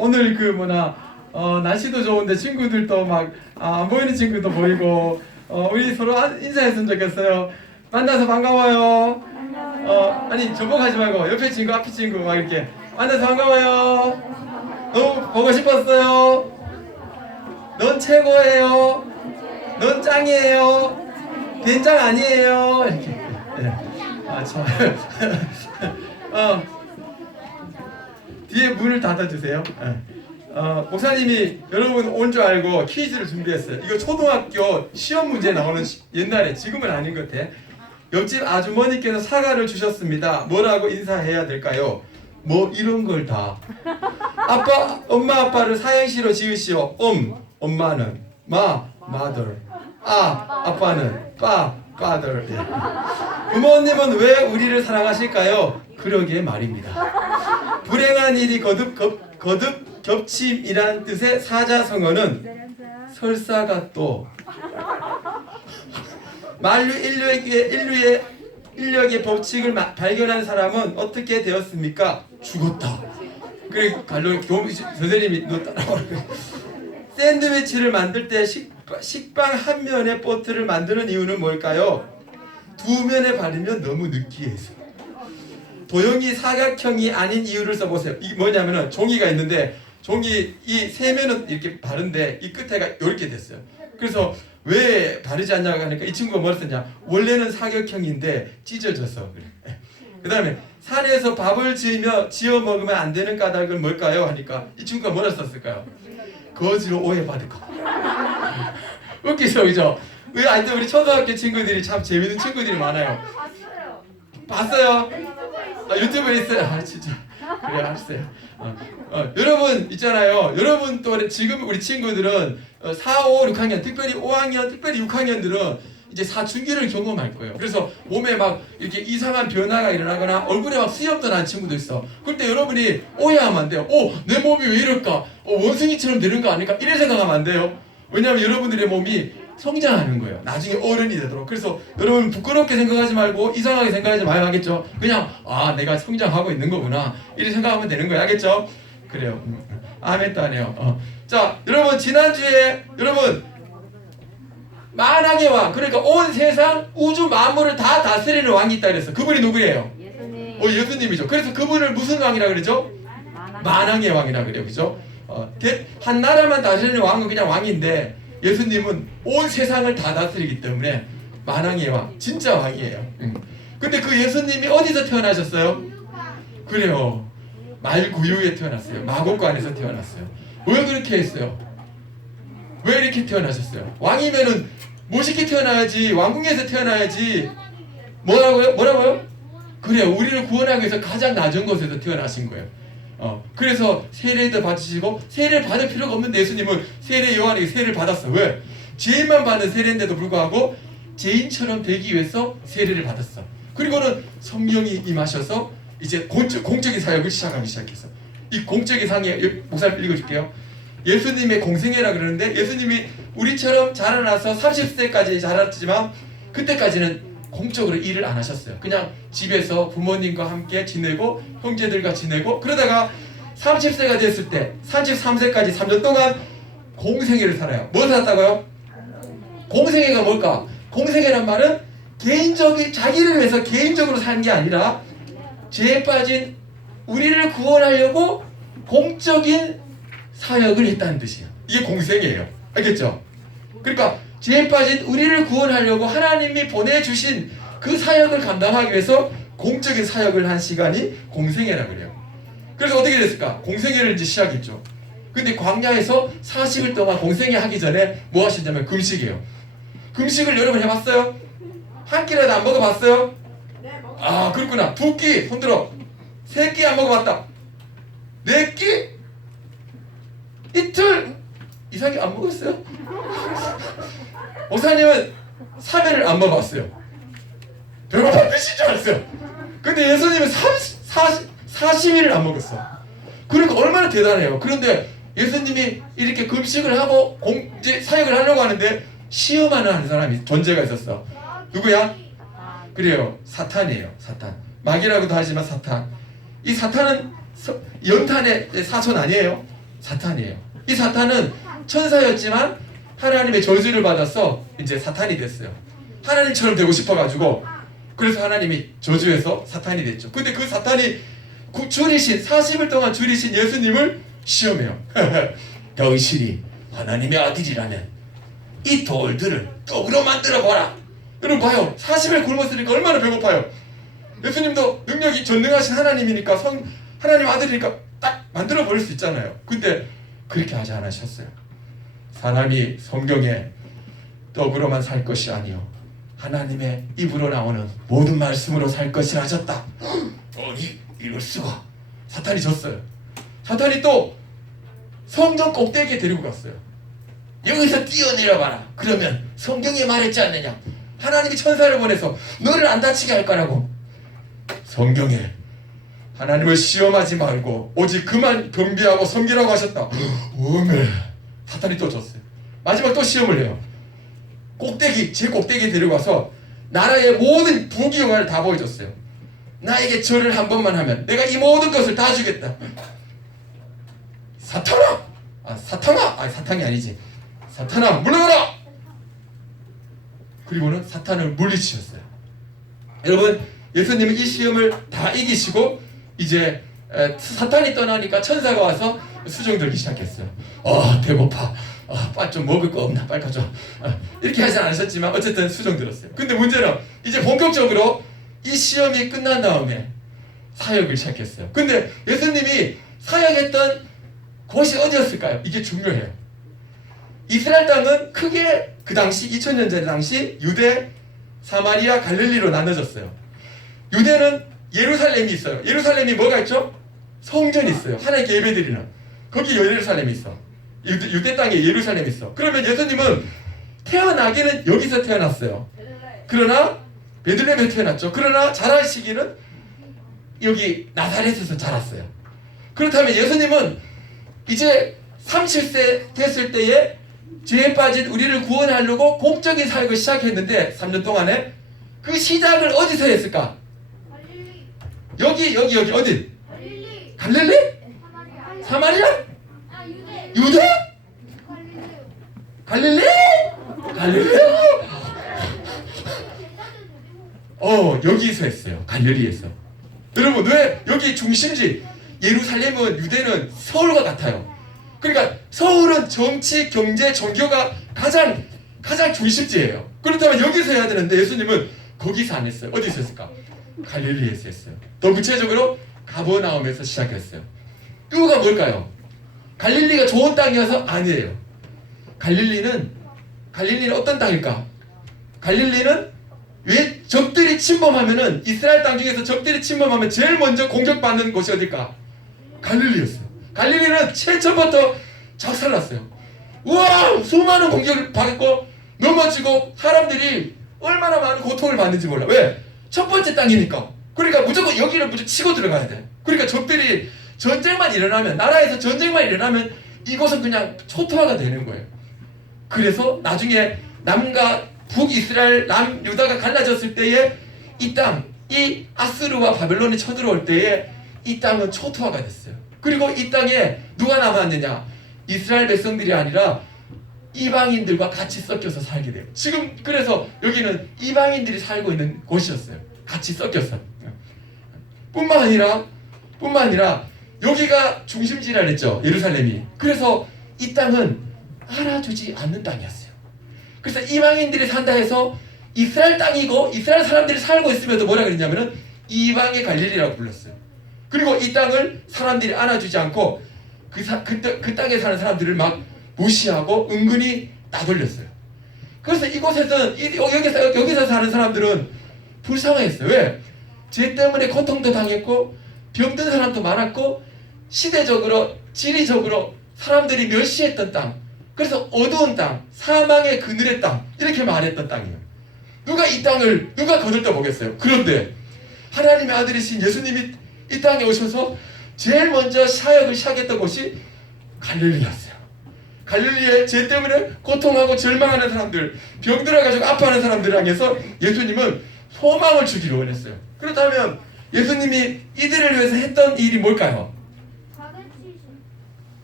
오늘 그 날씨도 좋은데 친구들도 막 안 보이는 친구도 보이고 우리 서로 인사했으면 좋겠어요. 만나서 반가워요. 아니 저보고 하지 말고 옆에 친구 앞에 친구 막 이렇게 만나서 반가워요. 너무 보고 싶었어요. 넌 최고예요. 넌 짱이에요. 된장 아니에요. 이렇게. 네. 참. 뒤에 문을 닫아주세요. 목사님이 여러분 온 줄 알고 퀴즈를 준비했어요. 이거 초등학교 시험 문제 나오는 옛날에, 지금은 아닌 것 같아. 옆집 아주머니께서 사과를 주셨습니다. 뭐라고 인사해야 될까요? 뭐 이런 걸 다. 엄마 아빠를 사행시로 지으시오. 엄마는 mother. 아빠는 father. 부모님은 왜 우리를 사랑하실까요? 그러게 말입니다. 불행한 일이 거듭 겹침이란 뜻의 사자성어는 설사가 또 만류 인류의 법칙을 발견한 사람은 어떻게 되었습니까? 죽었다. 그래 선생님이 너 따라와. 샌드위치를 만들 때 식빵 한 면에 버터를 만드는 이유는 뭘까요? 두 면에 바르면 너무 느끼해서. 도형이 사각형이 아닌 이유를 써보세요. 이게 뭐냐면은 종이가 있는데 종이 이 세 면은 이렇게 바른데 이 끝에가 이렇게 됐어요. 그래서 왜 바르지 않냐고 하니까 이 친구가 뭐라 썼냐? 원래는 사각형인데 찢어져서 그래. 그 다음에 산에서 밥을 지어 먹으면 안 되는 까닭은 뭘까요? 하니까 이 친구가 뭐라 썼을까요? 거지로 오해받을까. 웃기죠, 그죠? 하여튼 우리 초등학교 친구들이 참 재밌는 친구들이 많아요. 봤어요? 유튜브에 있어요. 진짜. 그래, 알았어요. 여러분 있잖아요. 여러분 또 지금 우리 친구들은 4, 5, 6학년, 특별히 5학년, 특별히 6학년들은 이제 사춘기를 경험할 거예요. 그래서 몸에 막 이렇게 이상한 변화가 일어나거나 얼굴에 막 수염도 난 친구도 있어. 그럴 때 여러분이 오해하면 안 돼요. 내 몸이 왜 이럴까? 원숭이처럼 되는 거 아닐까? 이래 생각하면 안 돼요. 왜냐하면 여러분들의 몸이 성장하는 거예요. 나중에 어른이 되도록. 그래서 여러분 부끄럽게 생각하지 말고 이상하게 생각하지 마요. 알겠죠? 그냥 내가 성장하고 있는 거구나. 이렇게 생각하면 되는 거예요. 알겠죠? 그래요. 아멘도 안 해요. 자, 여러분 지난주에 여러분 만왕의 왕, 그러니까 온 세상 우주 만물을 다 다스리는 왕이 있다 그랬어. 그분이 누구예요? 예수님. 예수님이죠. 그래서 그분을 무슨 왕이라 그러죠? 만왕의 왕이라 그래요. 그죠? 한 나라만 다스리는 왕은 그냥 왕인데 예수님은 온 세상을 다 다스리기 때문에 만왕의 왕, 진짜 왕이에요. 근데 그 예수님이 어디서 태어나셨어요? 그래요. 말구유에 태어났어요. 마곡간에서 태어났어요. 왜 그렇게 했어요? 왜 이렇게 태어나셨어요? 왕이면은 멋있게 태어나야지, 왕궁에서 태어나야지. 뭐라고요? 그래요. 우리를 구원하기 위해서 가장 낮은 곳에서 태어나신 거예요. 그래서 세례도 받으시고, 세례를 받을 필요가 없는데 예수님은 세례 요한에게 세례를 받았어. 왜? 죄인만 받는 세례인데도 불구하고 죄인처럼 되기 위해서 세례를 받았어. 그리고는 성령이 임하셔서 이제 공적인 사역을 시작하기 시작했어. 이 공적인 상에 목사님 읽어줄게요. 예수님의 공생애라 그러는데 예수님이 우리처럼 자라나서 30세까지 자랐지만 그때까지는 공적으로 일을 안 하셨어요. 그냥 집에서 부모님과 함께 지내고 형제들과 지내고 그러다가 30세가 됐을 때 33세까지 3년 동안 공생애를 살아요. 뭘 살았다고요? 공생애가 뭘까? 공생애란 말은 개인적인 자기를 위해서 개인적으로 사는 게 아니라 죄에 빠진 우리를 구원하려고 공적인 사역을 했다는 뜻이에요. 이게 공생애예요. 알겠죠? 그러니까 죄에 빠진 우리를 구원하려고 하나님이 보내주신 그 사역을 감당하기 위해서 공적인 사역을 한 시간이 공생애라고 그래요. 그래서 어떻게 됐을까? 공생애를 이제 시작했죠. 근데 광야에서 40일 동안 공생애 하기 전에 뭐 하셨냐면 금식이에요. 금식을 여러분 해봤어요? 한 끼라도 안 먹어봤어요? 아, 그렇구나. 2끼 손들어. 3끼 안 먹어봤다. 4끼? 이틀 이상하게 안 먹었어요? 목사님은 3일을 안 먹어봤어요. 배고파 드실 줄 알았어요. 근데 예수님은 40일을 안 먹었어. 그러니까 얼마나 대단해요. 그런데 예수님이 이렇게 금식을 하고 이제 사역을 하려고 하는데 시험하는 사람이 존재가 있었어. 누구야? 그래요. 사탄이에요. 사탄. 마귀라고도 하지만 사탄. 이 사탄은 연탄의 사손 아니에요? 사탄이에요. 이 사탄은 천사였지만 하나님의 저주를 받아서 이제 사탄이 됐어요. 하나님처럼 되고 싶어가지고 그래서 하나님이 저주해서 사탄이 됐죠. 근데 그 사탄이 줄이신 40일 동안 줄이신 예수님을 시험해요. 당신이 하나님의 아들이라면 이 돌들을 떡으로 만들어 봐라. 여러분 봐요. 40일 굶었으니까 얼마나 배고파요. 예수님도 능력이 전능하신 하나님이니까 하나님 아들이니까 딱 만들어 버릴 수 있잖아요. 근데 그렇게 하지 않으셨어요. 사람이 성경에 떡으로만 살 것이 아니요 하나님의 입으로 나오는 모든 말씀으로 살 것이라 하셨다. 아니 이럴 수가. 사탄이 졌어요. 사탄이 또 성전 꼭대기에 데리고 갔어요. 여기서 뛰어내려봐라. 그러면 성경에 말했지 않느냐. 하나님이 천사를 보내서 너를 안 다치게 할 거라고. 성경에 하나님을 시험하지 말고 오직 그만 경배하고 섬기라고 하셨다. 오메. 사탄이 또 졌어요. 마지막 또 시험을 해요. 제 꼭대기에 데려가서 나라의 모든 부귀영화를 다 보여줬어요. 나에게 절을 한 번만 하면 내가 이 모든 것을 다 주겠다. 사탄아! 사탄이 아니지. 사탄아 물러가라! 그리고는 사탄을 물리치셨어요. 여러분 예수님은 이 시험을 다 이기시고 이제 사탄이 떠나니까 천사가 와서 수종 들기 시작했어요. 배고파. 빨리 좀 먹을 거 없나? 빨리 가져. 이렇게 하진 않으셨지만 어쨌든 수종 들었어요. 근데 문제는 이제 본격적으로 이 시험이 끝난 다음에 사역을 시작했어요. 근데 예수님이 사역했던 곳이 어디였을까요? 이게 중요해요. 이스라엘 땅은 크게 그 당시 2000년 전 당시 유대, 사마리아, 갈릴리로 나눠졌어요. 유대는 예루살렘이 있어요. 예루살렘이 뭐가 있죠? 성전이 있어요. 하나님께 예배드리는. 거기 예루살렘이 있어. 유대 땅에 예루살렘이 있어. 그러면 예수님은 태어나기는 여기서 태어났어요. 그러나 베들레헴에서 태어났죠. 그러나 자랄 시기는 여기 나사렛에서 자랐어요. 그렇다면 예수님은 이제 30세 됐을 때에 죄에 빠진 우리를 구원하려고 공적인 사역을 시작했는데 3년 동안에 그 시작을 어디서 했을까? 여기 어디? 갈릴리? 사마리아? 유대? 갈릴리? 여기서 했어요. 갈릴리에서. 여러분 왜 여기 중심지 예루살렘은 유대는 서울과 같아요. 그러니까 서울은 정치, 경제, 종교가 가장 중심지예요. 그렇다면 여기서 해야 되는데 예수님은 거기서 안 했어요. 어디서 했을까? 갈릴리에서 했어요. 더 구체적으로 가버나움에서 시작했어요. 이유가 뭘까요? 갈릴리가 좋은 땅이어서 아니에요. 갈릴리는 어떤 땅일까? 갈릴리는 왜 적들이 침범하면은 이스라엘 땅 중에서 적들이 침범하면 제일 먼저 공격받는 곳이 어딜까? 갈릴리였어요. 갈릴리는 최초부터 작살났어요. 우와! 수많은 공격을 받고 넘어지고 사람들이 얼마나 많은 고통을 받는지 몰라. 왜? 첫 번째 땅이니까. 그러니까 무조건 여기를 무조건 치고 들어가야 돼. 그러니까 적들이 전쟁만 일어나면 나라에서 전쟁만 일어나면 이곳은 그냥 초토화가 되는 거예요. 그래서 나중에 남과 북이스라엘 남유다가 갈라졌을 때에 이 땅, 이 아스르와 바벨론이 쳐들어올 때에 이 땅은 초토화가 됐어요. 그리고 이 땅에 누가 남았느냐? 이스라엘 백성들이 아니라 이방인들과 같이 섞여서 살게 돼요. 지금 그래서 여기는 이방인들이 살고 있는 곳이었어요. 같이 섞였어요. 뿐만 아니라 여기가 중심지라 그랬죠. 예루살렘이. 그래서 이 땅은 알아주지 않는 땅이었어요. 그래서 이방인들이 산다 해서 이스라엘 땅이고 이스라엘 사람들이 살고 있으면서 뭐라 그랬냐면은 이방의 갈릴리라고 불렀어요. 그리고 이 땅을 사람들이 안아주지 않고 그 땅에 사는 사람들을 막 무시하고 은근히 따돌렸어요. 그래서 이곳에서는 여기서 사는 사람들은 불쌍했어요. 왜? 죄 때문에 고통도 당했고 병든 사람도 많았고 시대적으로 지리적으로 사람들이 멸시했던 땅. 그래서 어두운 땅, 사망의 그늘의 땅 이렇게 말했던 땅이에요. 누가 거들떠 보겠어요. 그런데 하나님의 아들이신 예수님이 이 땅에 오셔서 제일 먼저 사역을 시작했던 곳이 갈릴리였어요. 갈릴리에 죄 때문에 고통하고 절망하는 사람들, 병들어가지고 아파하는 사람들을 향해서 예수님은 소망을 주기를 원했어요. 그렇다면 예수님이 이들을 위해서 했던 일이 뭘까요?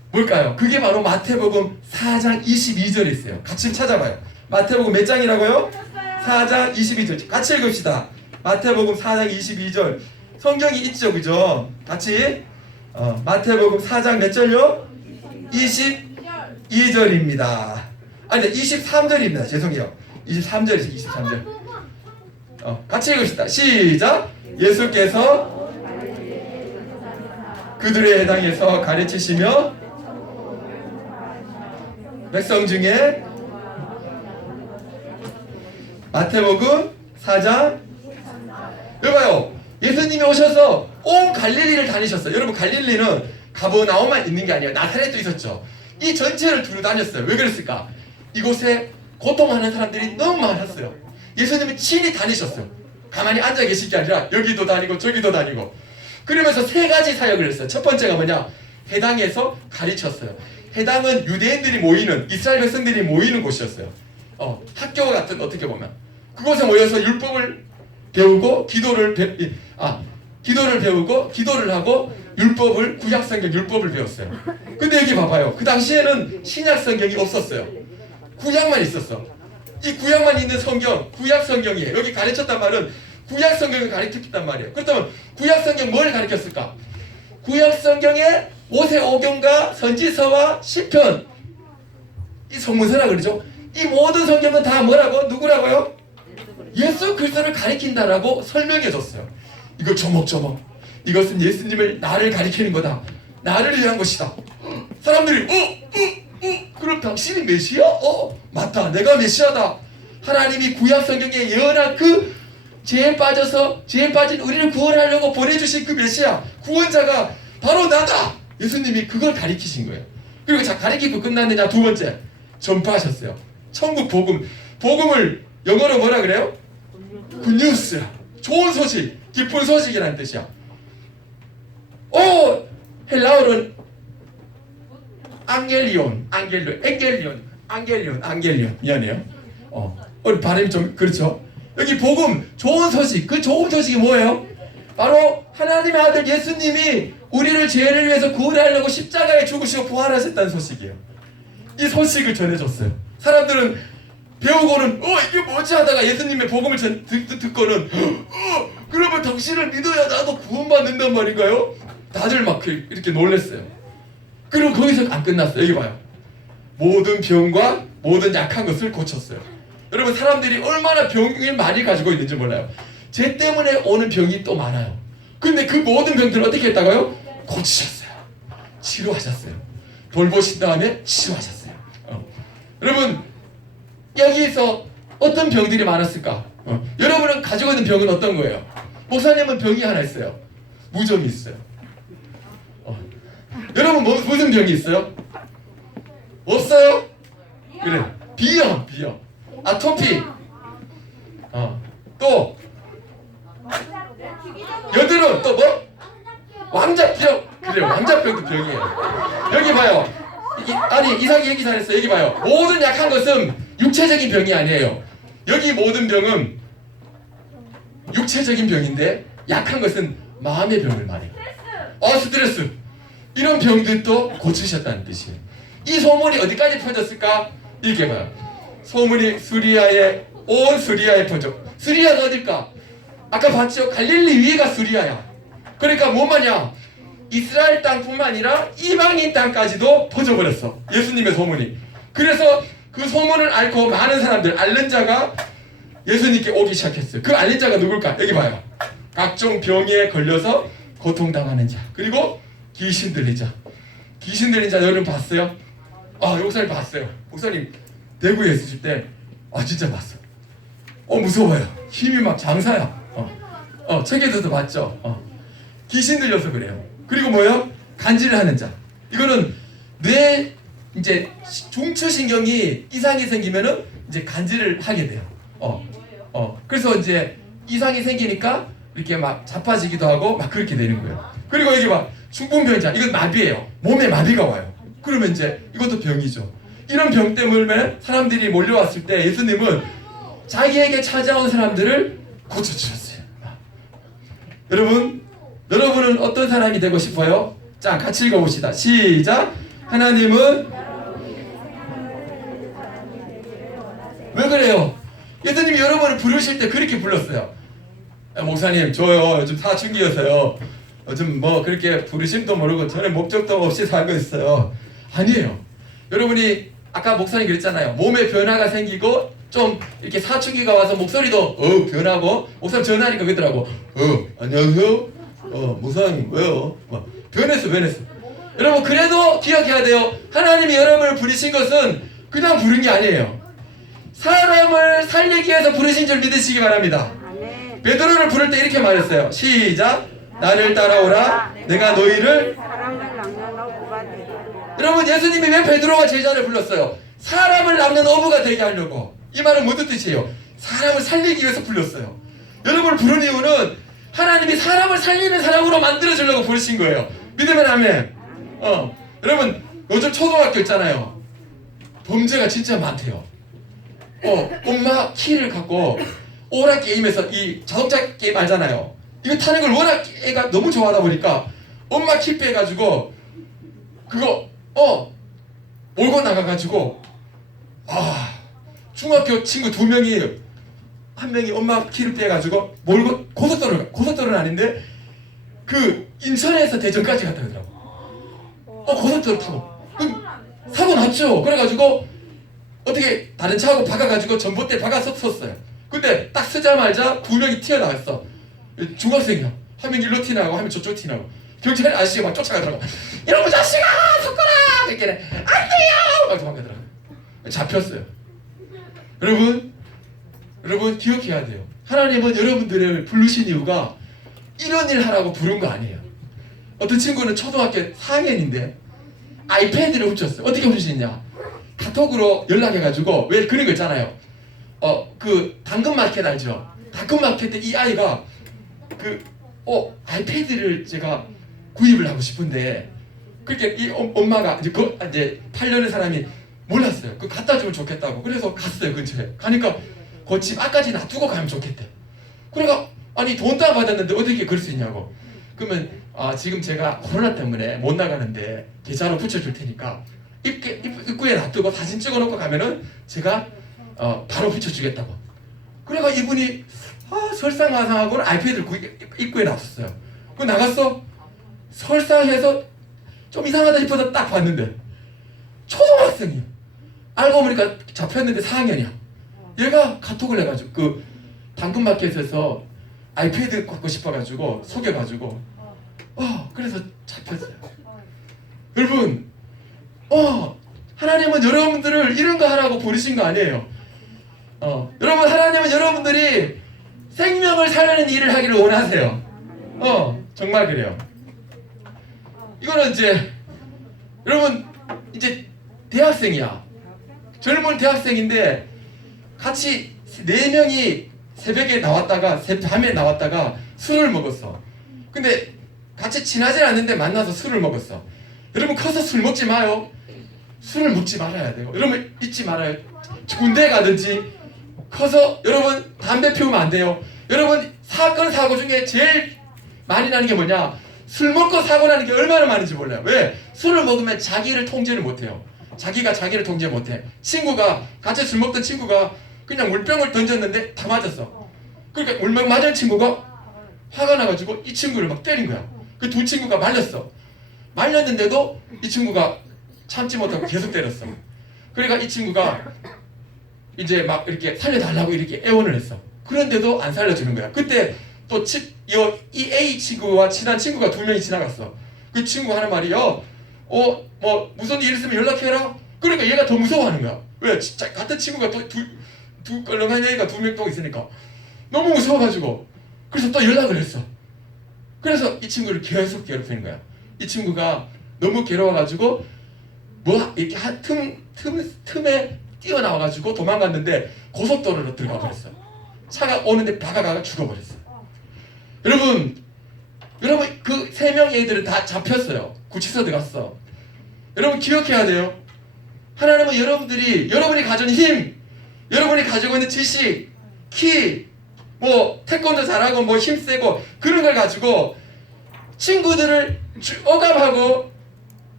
뭘까요? 그게 바로 마태복음 4장 22절에 있어요. 같이 찾아봐요. 마태복음 몇 장이라고요? 4장 22절. 같이 읽읍시다. 마태복음 4장 22절. 성경이 있죠, 그죠? 같이 마태복음 4장 몇 절요? 22절입니다. 아니, 23절입니다. 죄송해요. 23절이죠, 23절. 같이 읽읍시다. 시작. 예수께서 그들에 해당해서 가르치시며 백성 중에 마태복음 4장 여봐요. 예수님이 오셔서 온 갈릴리를 다니셨어요. 여러분, 갈릴리는 가버나움만 있는 게 아니에요. 나사렛도 있었죠. 이 전체를 두루 다녔어요. 왜 그랬을까? 이곳에 고통하는 사람들이 너무 많았어요. 예수님이 친히 다니셨어요. 가만히 앉아 계실 게 아니라 여기도 다니고 저기도 다니고. 그러면서 세 가지 사역을 했어요. 첫 번째가 뭐냐? 회당에서 가르쳤어요. 회당은 유대인들이 모이는, 이스라엘 백성들이 모이는 곳이었어요. 학교 같은, 어떻게 보면 그곳에 모여서 율법을 배우고 기도를 배우고 기도를 하고 율법을, 구약성경 율법을 배웠어요. 근데 여기 봐봐요. 그 당시에는 신약성경이 없었어요. 구약만 있었어. 이 구약만 있는 성경, 구약성경이에요. 여기 가르쳤단 말은 구약성경을 가르쳤단 말이에요. 그렇다면 구약성경 뭘 가르쳤을까? 구약성경에 모세오경과 선지서와 시편, 이 성문서라 그러죠. 이 모든 성경은 다 뭐라고? 누구라고요? 예수 그리스도를 가리킨다라고 설명해 줬어요. 이거 조목조목, 이것은 예수님을, 나를 가리키는 거다. 나를 위한 것이다. 사람들이 그럼 당신이 메시아? 맞다, 내가 메시아다. 하나님이 구약성경에 예언한 그 죄에 빠진 우리를 구원하려고 보내주신 그 메시아, 구원자가 바로 나다. 예수님이 그걸 가리키신 거예요. 그리고 자, 가리키고 끝났느냐? 두 번째, 전파하셨어요. 천국 복음. 복음을 영어로 뭐라 그래요? 굿뉴스. 좋은 소식, 기쁜 소식이라는 뜻이야. 헬라어는 앙겔리온. 미안해요. 우리 발음이 좀 그렇죠. 여기 복음, 좋은 소식. 그 좋은 소식이 뭐예요? 바로 하나님의 아들 예수님이 우리를 죄를 위해서 구원하려고 십자가에 죽으시고 부활하셨다는 소식이에요. 이 소식을 전해줬어요. 사람들은 배우고는 이게 뭐지 하다가 예수님의 복음을 듣고는 그러면 당신을 믿어야 나도 구원받는단 말인가요? 다들 막 이렇게 놀랬어요. 그리고 거기서 안 끝났어요. 여기 봐요. 모든 병과 모든 약한 것을 고쳤어요. 여러분, 사람들이 얼마나 병을 많이 가지고 있는지 몰라요. 죄 때문에 오는 병이 또 많아요. 근데 그 모든 병들을 어떻게 했다고요? 고치셨어요. 치료하셨어요. 돌보신 다음에 치료하셨어요. 여러분, 여기서 어떤 병들이 많았을까? 여러분은 가지고 있는 병은 어떤 거예요? 목사님은 병이 하나 있어요. 무좀이 있어요. 여러분 무슨 병이 있어요? 없어요? 그래, 비염. 아토피. 또 여드름. 또 뭐? 왕자병. 그래, 왕자병도 병이에요. 여기 봐요. 이상이 얘기 잘했어. 여기 봐요. 모든 약한 것은 육체적인 병이 아니에요. 여기 모든 병은 육체적인 병인데 약한 것은 마음의 병을 말해요. 스트레스. 이런 병들도 고치셨다는 뜻이에요. 이 소문이 어디까지 퍼졌을까? 이렇게 봐요. 소문이 온 수리아에 퍼져. 수리아가 어딜까? 아까 봤죠? 갈릴리 위가 수리아야. 그러니까 뭐마냐? 이스라엘 땅뿐만 아니라 이방인 땅까지도 퍼져버렸어. 예수님의 소문이. 그래서 그 소문을 앓고 많은 사람들, 앓는 자가 예수님께 오기 시작했어요. 그 앓는 자가 누굴까? 여기 봐요. 각종 병에 걸려서 고통당하는 자, 그리고 귀신 들린 자. 귀신 들린 자 여러분 봤어요? 목사님 봤어요. 목사님 대구에 있으실 때 진짜 봤어. 무서워요. 힘이 막 장사야. 책에서도 봤죠. 귀신 들려서 그래요. 그리고 뭐요? 간질을 하는 자. 이거는 뇌 이제 중추신경이 이상이 생기면은 이제 간질을 하게 돼요. 그래서 이제 이상이 생기니까 이렇게 막 자빠지기도 하고 막 그렇게 되는 거예요. 그리고 여기 봐, 중풍병자. 이건 마비예요. 몸에 마비가 와요. 그러면 이제 이것도 병이죠. 이런 병 때문에 사람들이 몰려왔을 때 예수님은 자기에게 찾아온 사람들을 고쳐주셨어요. 여러분은 어떤 사람이 되고 싶어요? 자, 같이 읽어봅시다. 시작. 하나님은 왜 그래요? 예수님이 여러분을 부르실 때 그렇게 불렀어요. 목사님 저요 요즘 사춘기여서요 요즘 뭐 그렇게 부르심도 모르고 저는 목적도 없이 살고 있어요. 아니에요. 여러분이 아까 목사님 그랬잖아요. 몸에 변화가 생기고 좀 이렇게 사춘기가 와서 목소리도 변하고 목사님 전화하니까 그러더라고. 안녕하세요. 목사님 왜요? 변했어. 여러분 그래도 기억해야 돼요. 하나님이 여러분을 부르신 것은 그냥 부른 게 아니에요. 사람을 살리기 위해서 부르신 줄 믿으시기 바랍니다. 베드로를 부를 때 이렇게 말했어요. 시작. 나를 따라오라. 내가 너희를. 여러분 예수님이 왜 베드로와 제자를 불렀어요? 사람을 낚는 어부가 되게 하려고. 이 말은 무슨 뜻이에요? 사람을 살리기 위해서 불렀어요. 여러분을 부른 이유는 하나님이 사람을 살리는 사람으로 만들어주려고 부르신 거예요. 믿으면 아멘. 여러분 요즘 초등학교 있잖아요. 범죄가 진짜 많대요. 엄마 키를 갖고 오락 게임에서 이 자동차 게임 알잖아요. 이거 타는 걸 워낙 애가 너무 좋아하다 보니까 엄마 키 빼가지고 그거 몰고 나가가지고 중학교 친구 2명이 한 명이 엄마 키를 빼가지고 몰고 고속도로는 아닌데 그 인천에서 대전까지 갔다 그러더라고. 고속도로 타고 사고 났죠. 그래가지고 어떻게 다른 차하고 박아가지고 전봇대 박아서 섰어요. 근데 딱 서자마자 2명이 튀어나왔어. 중학생이야. 한 명이 일로 튀어나가고 한 명 저쪽 튀어나가고 경찰 아저씨가 막 쫓아가더라고. 이러고 자식아 섞어라 이렇게 안 돼요 막 도망가더라고. 잡혔어요. 여러분 기억해야 돼요. 하나님은 여러분들을 부르신 이유가 이런 일 하라고 부른 거 아니에요. 어떤 친구는 초등학교 4학년인데 아이패드를 훔쳤어요. 어떻게 훔치냐? 카톡으로 연락해가지고 왜 그런 거 있잖아요. 그 당근마켓 알죠? 당근마켓에 이 아이가 아이패드를 제가 구입을 하고 싶은데 그렇게 이 엄마가 이제 팔려는 사람이 몰랐어요. 그 갖다 주면 좋겠다고. 그래서 갔어요. 근처에 가니까 그 집 앞까지 놔두고 가면 좋겠대. 그러니까 아니 돈도 안 받았는데 어떻게 그럴 수 있냐고. 그러면 지금 제가 코로나 때문에 못 나가는데 계좌로 붙여줄 테니까 입구에 놔두고 사진 찍어놓고 가면은 제가 바로 붙여주겠다고. 그래가 이분이 설상화상하고는 아이패드를 입구에 놨었어요. 그 나갔어. 설상해서 좀 이상하다 싶어서 딱 봤는데 초등학생이야. 알고 보니까 잡혔는데 4학년이야. 얘가 카톡을 해가지고 그 당근마켓에서 아이패드 갖고 싶어가지고 속여가지고 그래서 잡혔어요. 여러분 하나님은 여러분들을 이런 거 하라고 부르신 거 아니에요. 여러분 하나님은 여러분들이 생명을 살리는 일을 하기를 원하세요. 정말 그래요. 이거는 이제 여러분 이제 대학생이야. 젊은 대학생인데 같이 4명이 새벽에 나왔다가 밤에 나왔다가 술을 먹었어. 근데 같이 친하지 않는데 만나서 술을 먹었어. 여러분 커서 술 먹지 마요. 술을 먹지 말아야 돼요. 여러분 잊지 말아요. 군대 가든지 커서 여러분 담배 피우면 안 돼요. 여러분 사건 사고 중에 제일 많이 나는 게 뭐냐? 술 먹고 사고 나는 게 얼마나 많은지 몰라요. 왜? 술을 먹으면 자기를 통제를 못해요. 자기가 자기를 통제 못해. 같이 술 먹던 친구가 그냥 물병을 던졌는데 다 맞았어. 그러니까 물병 맞은 친구가 화가 나가지고 이 친구를 막 때린 거야. 그 두 친구가 말렸어. 말렸는데도 이 친구가 참지 못하고 계속 때렸어. 그러니까 이 친구가 이제 막 이렇게 살려달라고 이렇게 애원을 했어. 그런데도 안 살려주는 거야. 그때 또 이 A 친구와 친한 친구가 2명이 지나갔어. 그 친구 하는 말이요. 뭐 무슨 일 있으면 연락해라. 그러니까 얘가 더 무서워하는 거야. 왜? 진짜 같은 친구가 또 두 껄렁한 애가 2명 또 있으니까 너무 무서워가지고 그래서 또 연락을 했어. 그래서 이 친구를 계속 괴롭히는 거야. 이 친구가 너무 괴로워가지고 뭐 이렇게 틈에 뛰어나와가지고 도망갔는데 고속도로로 들어가 버렸어. 차가 오는데 박아가가 죽어버렸어. 여러분 그 3명의 애들은 다 잡혔어요. 구치소 들어갔어. 여러분 기억해야 돼요. 하나님은 여러분이 가진 힘, 여러분이 가지고 있는 지식, 키, 뭐 태권도 잘하고 뭐 힘세고 그런 걸 가지고 친구들을 억압하고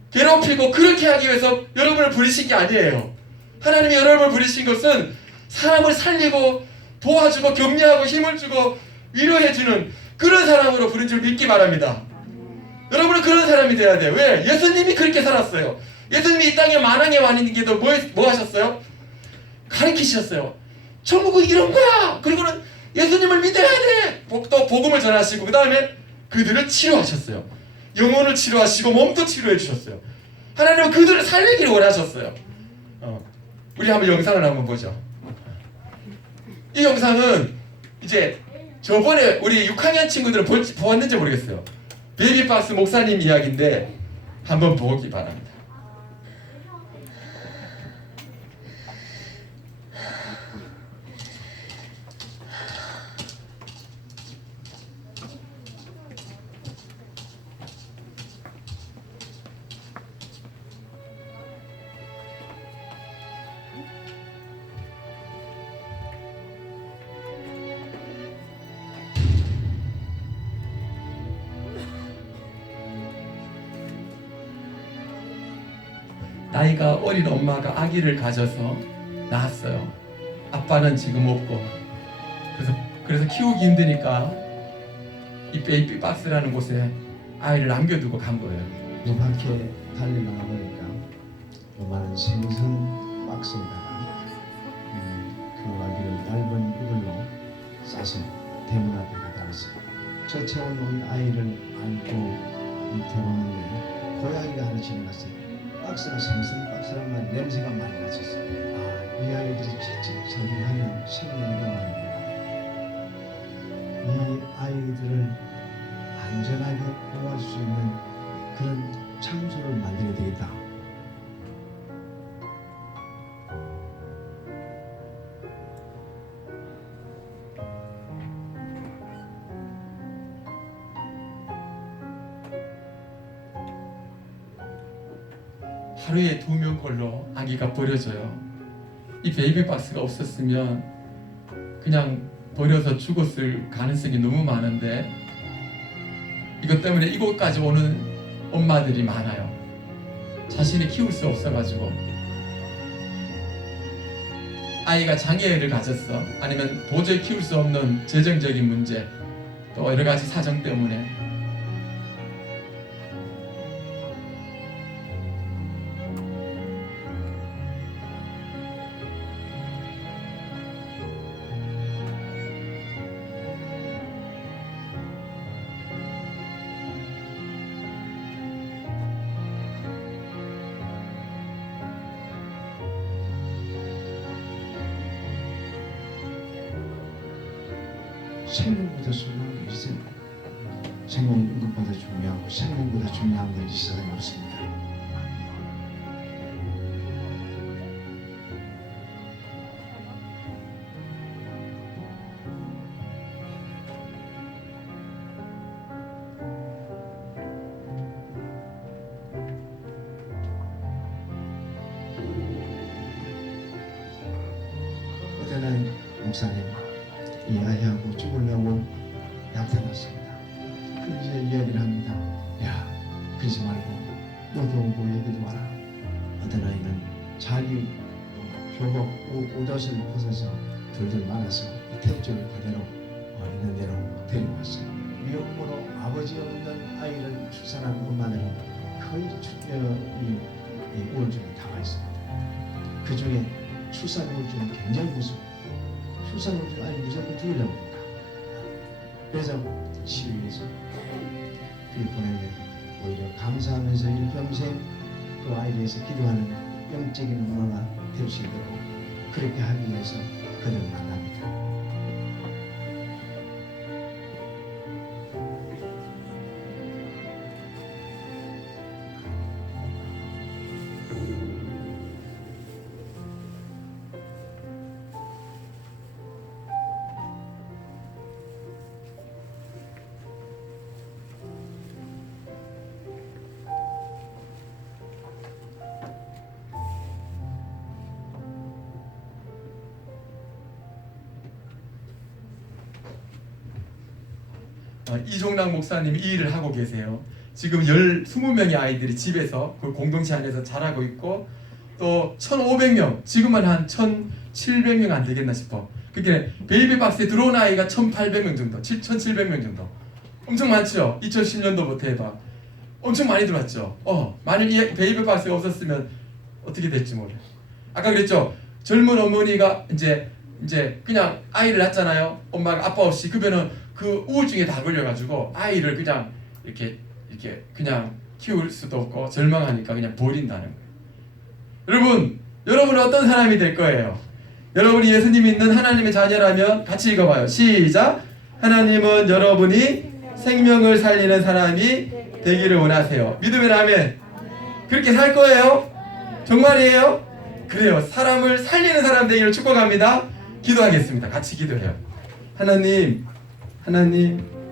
괴롭히고 그렇게 하기 위해서 여러분을 부르신 게 아니에요. 하나님이 여러분을 부르신 것은 사람을 살리고 도와주고 격려하고 힘을 주고 위로해주는 그런 사람으로 부른 줄 믿기 바랍니다. 여러분은 그런 사람이 돼야 돼요. 왜? 예수님이 그렇게 살았어요. 예수님이 이 땅에 만왕에 왔는 게도 뭐 하셨어요? 가르치셨어요. 천국은 이런 거야. 그리고는 예수님을 믿어야 돼. 또 복음을 전하시고 그 다음에 그들을 치료하셨어요. 영혼을 치료하시고 몸도 치료해 주셨어요. 하나님은 그들을 살리기를 원하셨어요. 우리 한번 영상을 한번 보죠. 이 영상은 이제 저번에 우리 6학년 친구들은 보았는지 모르겠어요. 베이비박스 목사님 이야기인데 한번 보기 바랍니다. 나이가 어린 엄마가 아기를 가져서 낳았어요. 아빠는 지금 없고 그래서 키우기 힘드니까 이 베이비 박스라는 곳에 아이를 남겨두고 간 거예요. 요렇게 달려나가 보니까 요만한 생선 박스에다가 그 아기를 얇은 이불로 싸서 대문 앞에 갖다 놨어요. 저 채워놓은 아이를 안고 들어오는데 고양이가 하나 지나갔어요. 박스가 생선 박스란 말이 냄새가 많이 났었어요. 이 아이들이 채찍 정리하는 생명력만이구나. 이 아이들을 안전하게 보호할 수 있는 그런 장소를 만들어야 되겠다. 하루에 2명 꼴로 아기가 버려져요. 이 베이비 박스가 없었으면 그냥 버려서 죽었을 가능성이 너무 많은데 이것 때문에 이곳까지 오는 엄마들이 많아요. 자신이 키울 수 없어가지고 아이가 장애를 가졌어, 아니면 도저히 키울 수 없는 재정적인 문제, 또 여러 가지 사정 때문에 생명보다 중요한 게 있어요. 생명은 이것보다 중요하고 생명보다 중요한 건 이 세상에 없습니다. 어제는 목사님 이 아이하고 죽으려고 나타났습니다. 이제 이야기를 합니다. 야, 그러지 말고 너도 오고 얘기도 와라. 어떤 아이는 자기 교복 옷을 벗어서 둘둘 말아서 탯줄 그대로 있는 대로 데리고 왔어요. 위험으로 아버지 없는 아이를 출산한 엄마들은 거의 이 우울증에 당하 있습니다. 그 중에 출산 우울증은 굉장히 무서워요. 출산 우울증 아니 무조건 죽이려고 합니다. 그래서 치유해서 보내면 오히려 감사하면서 일평생 그 아이에 대해서 기도하는 영적인 엄마가 될 수 있도록 그렇게 하기 위해서 그들 만납니다. 이종락 목사님이 이 일을 하고 계세요. 지금 20명의 아이들이 집에서 그 공동체 안에서 자라고 있고 또 1,500명, 지금은 한 1,700명 안 되겠나 싶어. 그렇게 베이비박스에 들어온 아이가 1,800명 정도, 1,700명 정도. 엄청 많죠? 2010년도부터 해봐. 엄청 많이 들어왔죠? 만일 이 베이비박스가 없었으면 어떻게 될지 몰라요. 아까 그랬죠? 젊은 어머니가 이제 그냥 아이를 낳잖아요. 엄마가 아빠 없이. 그러면은 그 우울증에 다 걸려가지고 아이를 그냥 이렇게 그냥 키울 수도 없고 절망하니까 그냥 버린다는 거예요. 여러분은 어떤 사람이 될 거예요? 여러분이 예수님 믿는 하나님의 자녀라면 같이 읽어봐요. 시작. 하나님은 여러분이 생명을 살리는 사람이 되기를 원하세요. 믿으면 아멘. 그렇게 살 거예요? 정말이에요? 그래요. 사람을 살리는 사람 되기를 축복합니다. 기도하겠습니다. 같이 기도해요. 하나님